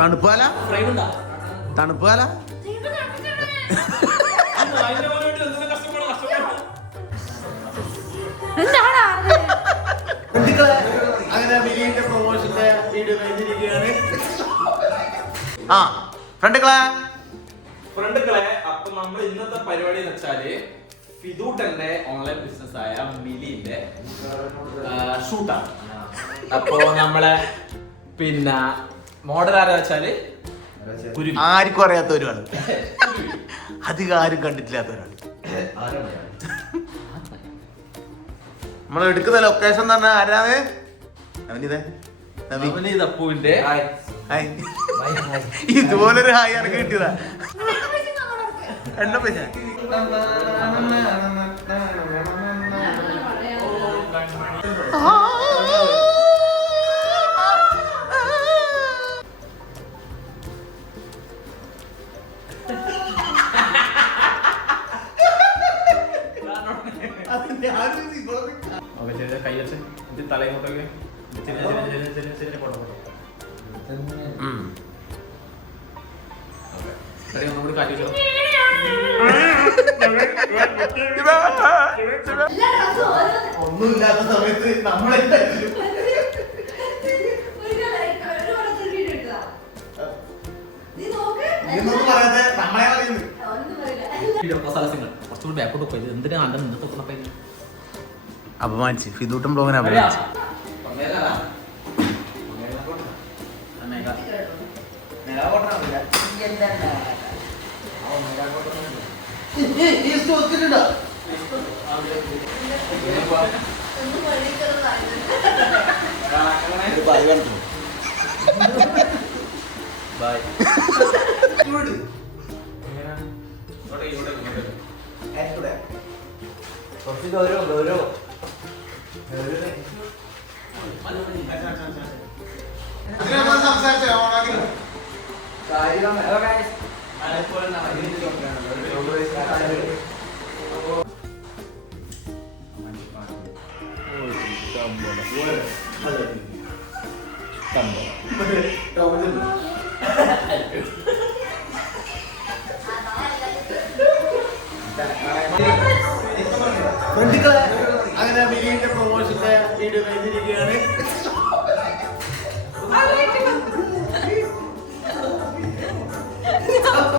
തണുപ്പാല തണുപ്പാല അങ്ങനെ മിലിയുടെ പ്രൊമോഷന്റെ വീഡിയോ കഴിഞ്ഞിരിക്കുകയാണ്. ആ ഫ്രണ്ടുക്കളെ അപ്പൊ നമ്മൾ ഇന്നത്തെ പരിപാടി എന്ന് വെച്ചാല് ഫിദൂട്ടന്റെ ഓൺലൈൻ ബിസിനസ് ആയ മിലിന്റെ ഷൂട്ടാണ്. അപ്പോ നമ്മളെ പിന്നെ മോഡൽ ആരാ വെച്ചാല് ആർക്കും അറിയാത്തവരാണ്, അധികം ആരും കണ്ടിട്ടില്ലാത്തവരാണ്. നമ്മൾ എടുക്കുന്ന ലൊക്കേഷൻ എന്ന് പറഞ്ഞാൽ ആരാണ്? അപ്പുവിന്റെ ഇതുപോലൊരു ഹായ് ആണ് കിട്ടിയതാ. എണ്ണ പൈസ കൈവച്ച് തലയിങ്ങോട്ടൊക്കെ ഒന്നുകൂടി കാറ്റ് വെച്ചോ. ഒന്നുമില്ലാത്ത സമയത്ത് നമ്മളെല്ലാവരും കുറച്ചുകൂടി ബാക്കോട്ട് പോയത് എന്തിനാ നിന്ന് തൊട്ടപ്പോ അപമാനിച്ച് ഫിദൂട്ടും ബ്ലോഗിനെ അപമാനിച്ച്. അങ്ങനെ മിലിയുടെ പ്രൊമോഷന്റെ വീഡിയോ കഴിഞ്ഞിരിക്കുകയാണ്.